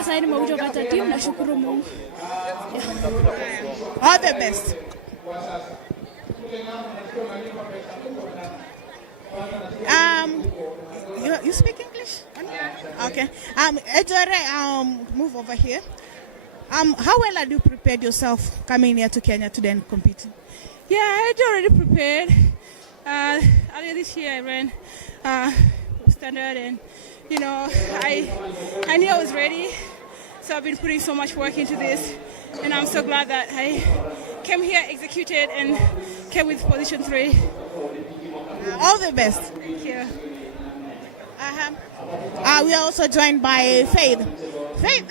mpaka sasa nimeuja kata timu, nashukuru Mungu. All the best. You speak English? Okay. Ejore, move over here. How well have you prepared yourself coming here to Kenya today and competing? Yeah, I already prepared. Earlier this year I ran standard, and I knew I was ready. So I've been putting so much work into this, and I'm so glad that I came here, executed, and came with position 3. All the best. Thank you. We are also joined by Faith. Faith.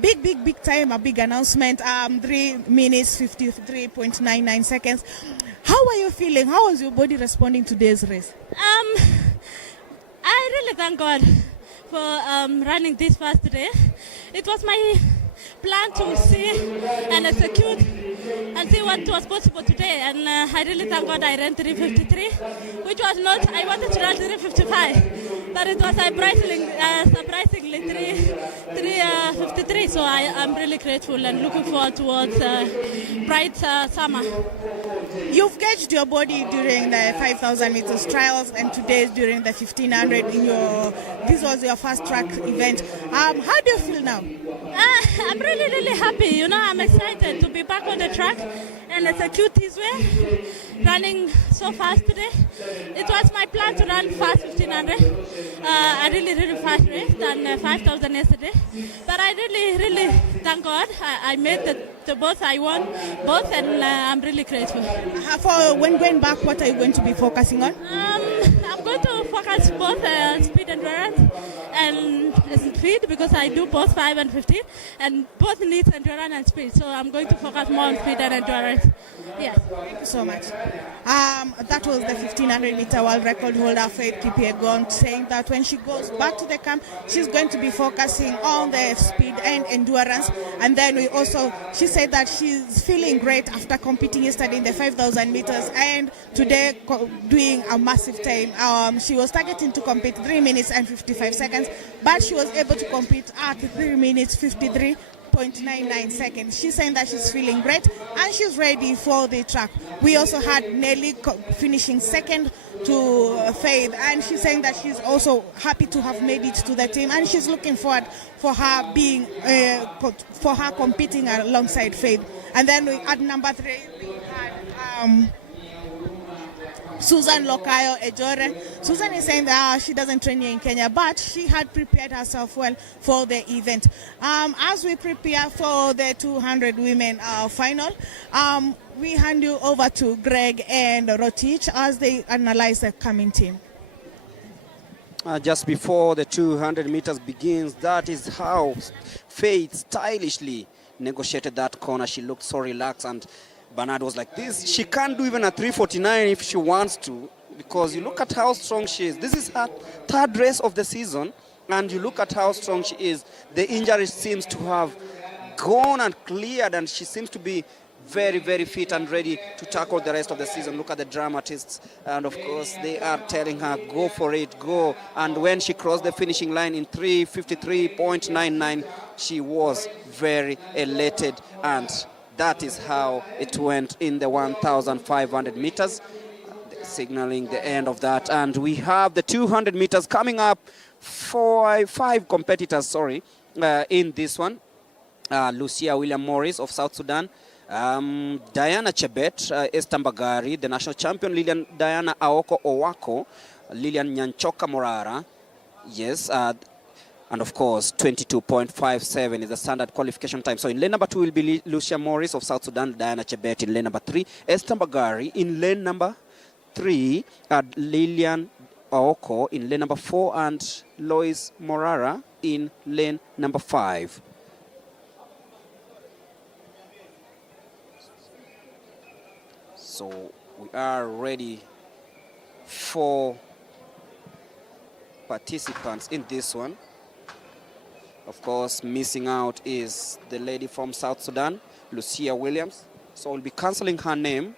Big time, a big announcement. 3 minutes 53.99 seconds. How are you feeling? How was your body responding to today's race? I really thank God for running this fast today. It was my plan to see and execute and see what was possible today, and I really thank God I ran 3:53, which was not, I wanted to run 3:55, but it was surprisingly 3:53, so I'm really grateful and looking forward towards bright summer. You've gauged your body during the 5,000 meters trials and today during the 1,500 this was your fast track event. How do you feel now? I'm really happy. I'm excited to be back on the track and execute this way, running so fast today. It was my plan to run fast 1,500. A really fast race than 5,000 yesterday. But I really thank God. I made the both. I won both, and I'm really grateful. For when going back, what are you going to be focusing on? I'm going to focus both speed endurance and speed, because I do both 5 and 15, and both needs endurance and speed. So I'm going to focus more on speed and endurance. Yes. Thank you so much. That was the 1,500 meter world record holder Faith Kipyegon saying that when she goes back to the camp, she's going to be focusing on the speed and endurance. And then she said that she's feeling great after competing yesterday in the 5,000 meters and today doing a massive time. She was targeting to compete 3 minutes and 55 seconds, but she was able to compete at 3 minutes 53.99 seconds. She's saying that she's feeling great and she's ready for the track. We also had Nelly finishing second to Faith, and she's saying that she's also happy to have made it to the team, and she's looking forward for her competing alongside Faith. And then at number 3 we had Susan Lokayo Ejore. Susan is saying that she doesn't train here in Kenya, but she had prepared herself well for the event. As we prepare for the 200 women final, we hand you over to Greg and Rotich as they analyze the coming team. Just before the 200 meters begins, that is how Faith stylishly negotiated that corner. She looked so relaxed, and Bernard was like this. She can't do even a 3:49 if she wants to, because you look at how strong she is. This is her 3rd race of the season, and you look at how strong she is. The injury seems to have gone and cleared, and she seems to be very fit and ready to tackle the rest of the season. Look at the dramatists, and of course they are telling her, go for it, go. And when she crossed the finishing line in 3:53.99, she was very elated, and that is how it went in the 1,500 meters, signaling the end of that. And we have the 200 meters coming up for 5 competitors, in this one. Lucia William Morris of South Sudan, Diana Chebet, Esther Mbagari, the national champion, Diana Aoko Owako, Lilian Nyanchoka Morara, yes, and of course 22.57 is the standard qualification time. So in lane number 2 will be Lucia Morris of South Sudan, Diana Chebet in lane number 3, Esther Mbagari in lane number 3, Lilian Aoko in lane number 4, and Lois Morara in lane number 5. So we are ready for participants in this one. Of course, missing out is the lady from South Sudan, Lucia Williams. So we'll be cancelling her name.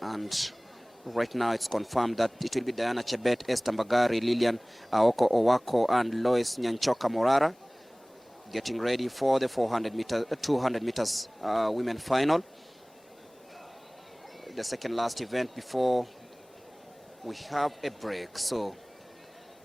And Right now it's confirmed that it will be Diana Chebet, Esther Mbagari, Lilian Aoko Owako, and Lois Nyanchoka Morara getting ready for the 200 meters women final. The second last event before we have a break. So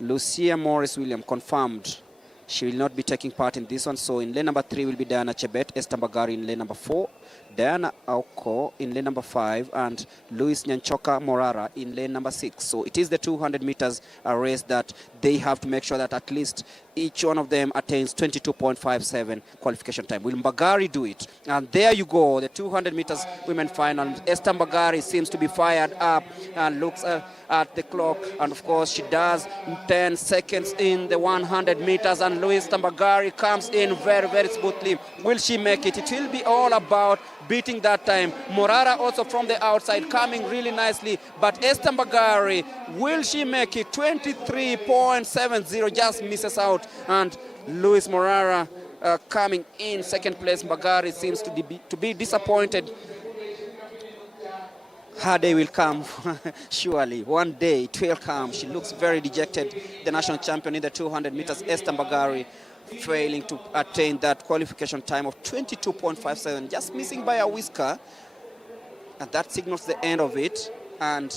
Lucia Morris William confirmed she will not be taking part in this one. So in lane number 3 will be Diana Chebet, Esther Mbagari in lane number 4, Diana Aoko in lane number 5, and Luis Nyanchoka Morara in lane number 6. So it is the 200 meters race that they have to make sure that at least each one of them attains 22.57 qualification time. Will Mbagari do it? And there you go, the 200 meters women final. Esther Mbagari seems to be fired up and looks at the clock, and of course she does 10 seconds in the 100 meters, and Luis Mbagari comes in very, very smoothly. Will she make it? It will be all about beating that time. Morara also from the outside coming really nicely, but Esther Mbagari, will she make it? 23.70, just misses out, and Luis Morara coming in second place. Mbagari seems to be disappointed. Her day will come, surely. One day it will come. She looks very dejected. The national champion in the 200 meters, Esther Mbagari, failing to attain that qualification time of 22.57, just missing by a whisker. And that signals the end of it. And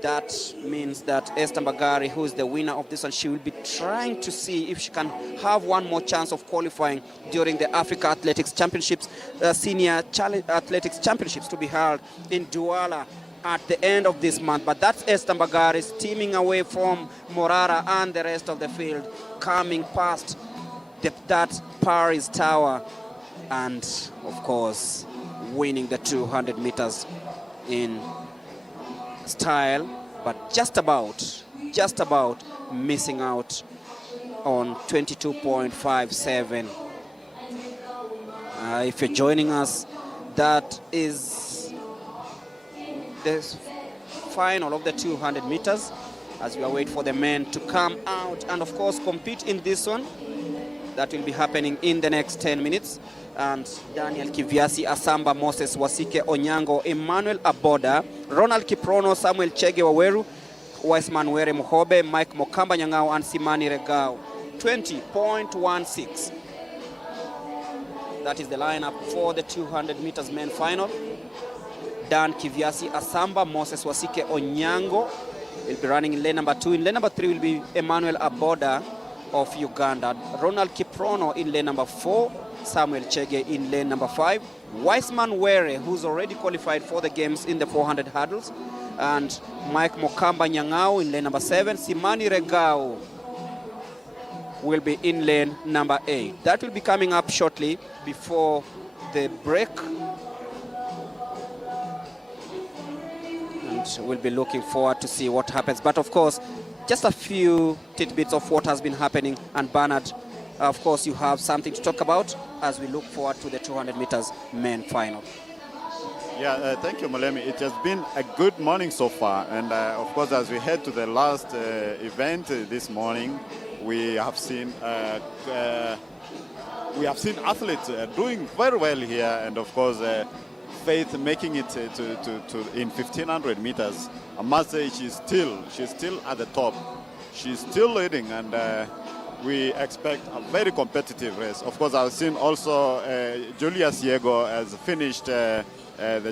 that means that Esther Mbagari, who is the winner of this one, she will be trying to see if she can have one more chance of qualifying during the Africa Athletics Championships, Senior Athletics Championships to be held in Douala at the end of this month. But that's Esther Mbagari steaming away from Morara and the rest of the field, coming past that Paris Tower, and of course winning the 200 meters in style, but just about missing out on 22.57. If you're joining us, that is the final of the 200 meters as we await for the men to come out and of course compete in this one. That will be happening in the next 10 minutes. And Daniel Kiviasi, Asamba, Moses Wasike, Onyango, Emmanuel Aboda, Ronald Kiprono, Samuel Chege Waweru, Wiseman Were Muhobe, Mike Mokamba Nyangao, and Simani Regao. 20.16. That is the lineup for the 200 meters men final. Dan Kiviasi, Asamba, Moses Wasike, Onyango will be running in lane number 2. In lane number 3 will be Emmanuel Aboda of Uganda. Ronald Kiprono in lane number 4. Samuel Chege in lane number 5. Wiseman Were, who's already qualified for the games in the 400 hurdles. And Mike Mokamba Nyangao in lane number 7. Simani Regao will be in lane number 8. That will be coming up shortly before the break. And we'll be looking forward to see what happens. But of course, just a few tidbits of what has been happening. And Bernard, of course, you have something to talk about as we look forward to the 200 meters men final. Yeah, thank you, Molemi. It has been a good morning so far. And of course, as we head to the last event this morning, we have seen athletes doing very well here. And of course, Faith making it to in 1500 meters. I must say she's still at the top. She's still leading, and we expect a very competitive race. Of course, I've seen also Julius Diego has finished the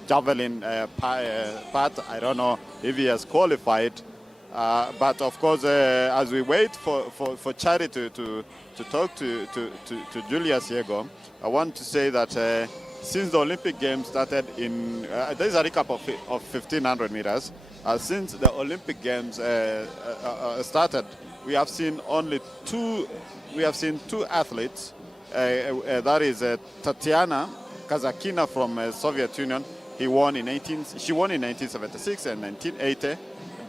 javelin part. I don't know if he has qualified, but of course, as we wait for Charity to talk to Julius Diego, I want to say that since the Olympic Games started in, there is a recap of 1500 meters. Since the Olympic Games started, we have seen two athletes. That is Tatiana Kazakina from Soviet Union. She won in 1976 and 1980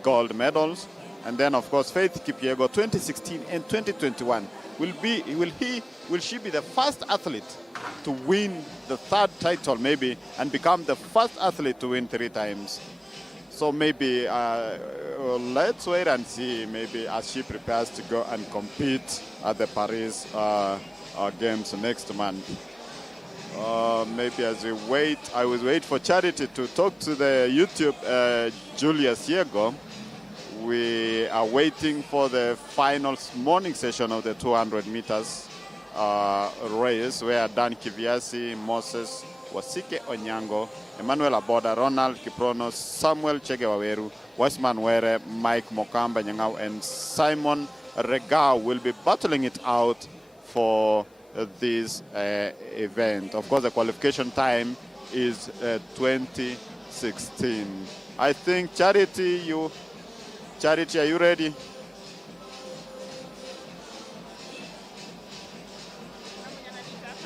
gold medals. And then of course Faith Kipyego 2016 and 2021. Will she be the first athlete to win the third title maybe and become the first athlete to win 3 times? So maybe let's wait and see, maybe as she prepares to go and compete at the Paris Games next month. Maybe as we wait, I will wait for Charity to talk to the YouTube Julius Diego. We are waiting for the final morning session of the 200 meters race where Dan Kiviasi, Moses Wasike Onyango, Emmanuel Aboda, Ronald Kiprono, Samuel Chege Waweru, Weisman Were, Mike Mokamba Nyangao, and Simon Regao will be battling it out for this event. Of course, the qualification time is 2016. I think Charity, are you ready?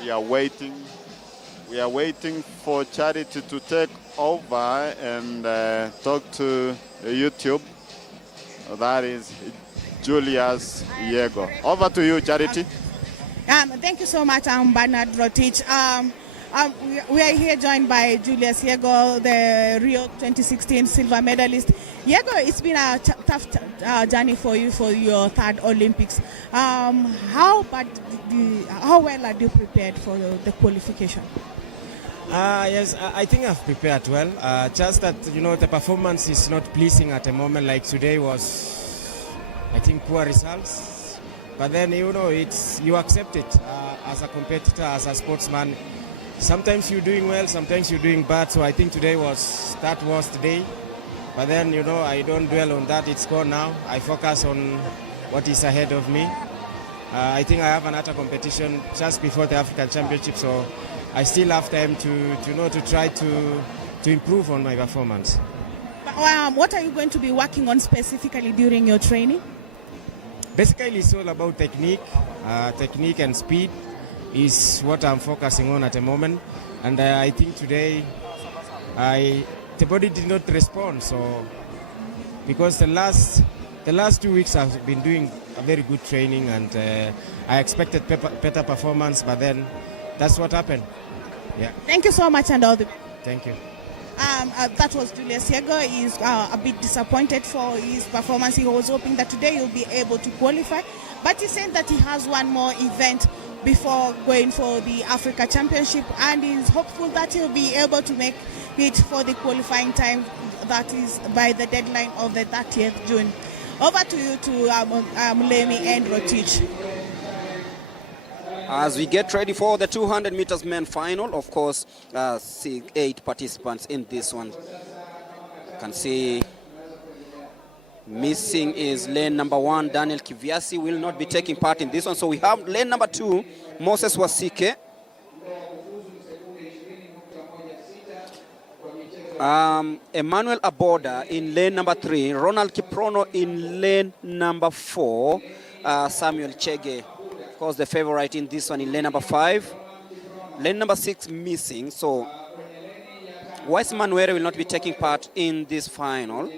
We are waiting for Charity to take over and talk to YouTube. That is Julius Diego. Over to you, Charity. Thank you so much, Bernard Rotich. We are here joined by Julius Diego, the Rio 2016 silver medalist. Diego, it's been a tough journey for you for your third Olympics. How well are you prepared for the qualification? Yes, I think I've prepared well. Just that, the performance is not pleasing at the moment. Like today was, I think, poor results. But then, you accept it as a competitor, as a sportsman. Sometimes you're doing well, sometimes you're doing bad. So I think today was the day. But then, I don't dwell on that. It's gone now. I focus on what is ahead of me. I think I have another competition just before the African Championship. So I still have time to try to improve on my performance. What are you going to be working on specifically during your training? Basically, it's all about technique. Technique and speed is what I'm focusing on at the moment. And I think today, the body did not respond. So, because the last 2 weeks I've been doing a very good training, and I expected better performance, but then that's what happened. Yeah. Thank you so much, and all the best. Thank you. That was Julius Diego. He's a bit disappointed for his performance. He was hoping that today he'll be able to qualify, but he said that he has one more event before going for the Africa Championship, and he's hopeful that he'll be able to make it for the qualifying time, that is by the deadline of the 30th June. Over to you to Mulemi and Rotich. As we get ready for the 200 meters men final, of course, 8 participants in this one. You can see missing is lane number 1, Daniel Kiviasi will not be taking part in this one. So we have lane number 2, Moses Wasike. Emmanuel Aboda in lane number 3, Ronald Kiprono in lane number 4, Samuel Chege, of course, the favorite in this one in lane number 5. Lane number 6 missing, so Weisman Were will not be taking part in this final.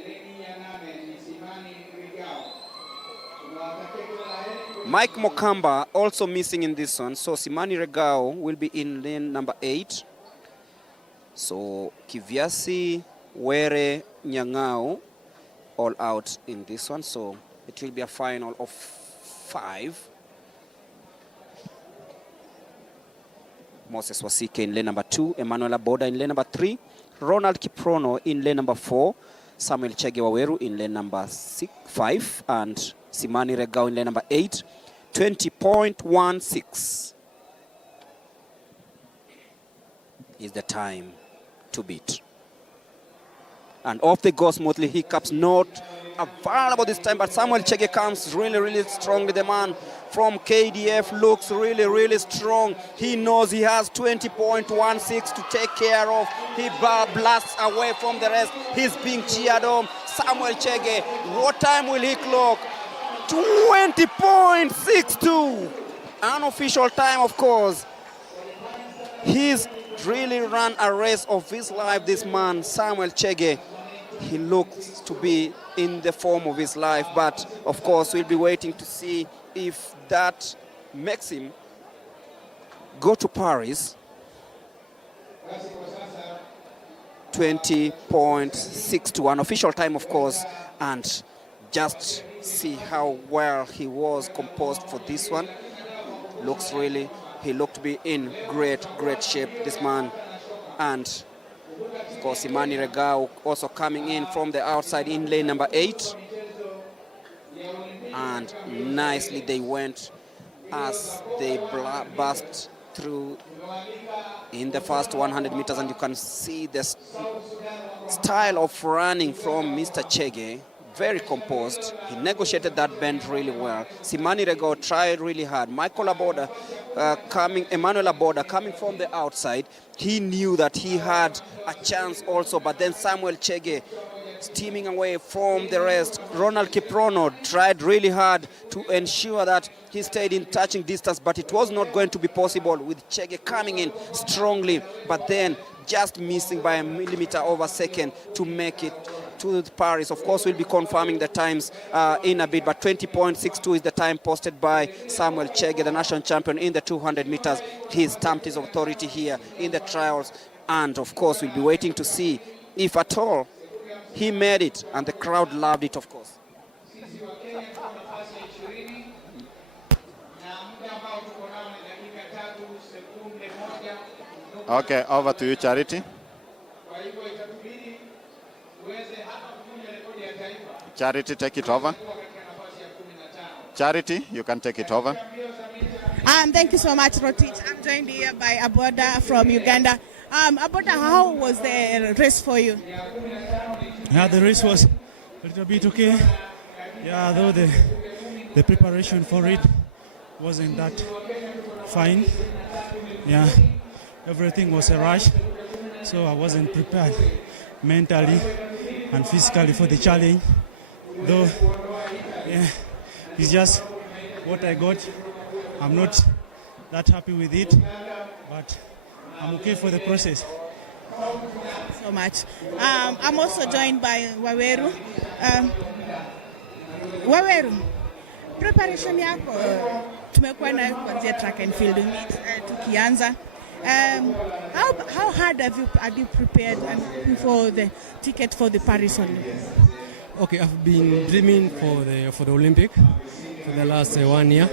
Mike Mokamba also missing in this one, so Simani Regao will be in lane number 8. So Kiviasi, Were, Nyangao all out in this one, so it will be a final of 5. Moses Wasike in lane number 2, Emmanuel Aboda in lane number 3, Ronald Kiprono in lane number 4, Samuel Chege Waweru in lane number 5, and Simani Regao in lane number 8. 20.16 is the time to beat. And off they go smoothly. Hiccups not available this time, but Samuel Chege comes really strongly. The man from KDF looks really strong. He knows he has 20.16 to take care of. He blasts away from the rest. He's being cheered on. Samuel Chege, what time will he clock? 20.62. Unofficial time, of course. He's really run a race of his life, this man, Samuel Chege. He looks to be in the form of his life, but of course we'll be waiting to see if that makes him go to Paris. 20.62, unofficial time, of course, and just see how well he was composed for this one. Looks really, He looked to be in great shape, this man. And of course, Imani Regao also coming in from the outside in lane number 8. And nicely they went as they burst through in the first 100 meters, and you can see the style of running from Mr. Chege. Very composed. He negotiated that bend really well. Simani Rego tried really hard. Emmanuel Aboda coming from the outside. He knew that he had a chance also, but then Samuel Chege steaming away from the rest. Ronald Kiprono tried really hard to ensure that he stayed in touching distance, but it was not going to be possible with Chege coming in strongly, but then just missing by a millimeter over a second to make it to Paris. Of course, we'll be confirming the times in a bit, but 20.62 is the time posted by Samuel Chege, the national champion in the 200 meters. He stamped his authority here in the trials, and of course, we'll be waiting to see if at all he made it, and the crowd loved it, of course. Okay, over to you, Charity. Charity, take it over. Charity, you can take it over. Thank you so much, Rotich. I'm joined here by Aboda from Uganda. Aboda, how was the race for you? Yeah, the race was a little bit okay. Yeah, though the preparation for it wasn't that fine. Yeah, everything was a rush, so I wasn't prepared mentally and physically for the challenge. Though, yeah, it's just what I got. I'm not that happy with it, but I'm okay for the process. So much. I'm also joined by Waweru. Waweru, preparation yako tumekuwa na kuanzia track and field meet tukianza. How hard have you prepared for the ticket for the Paris Olympics? Okay, I've been dreaming for the Olympic for the last 1 year.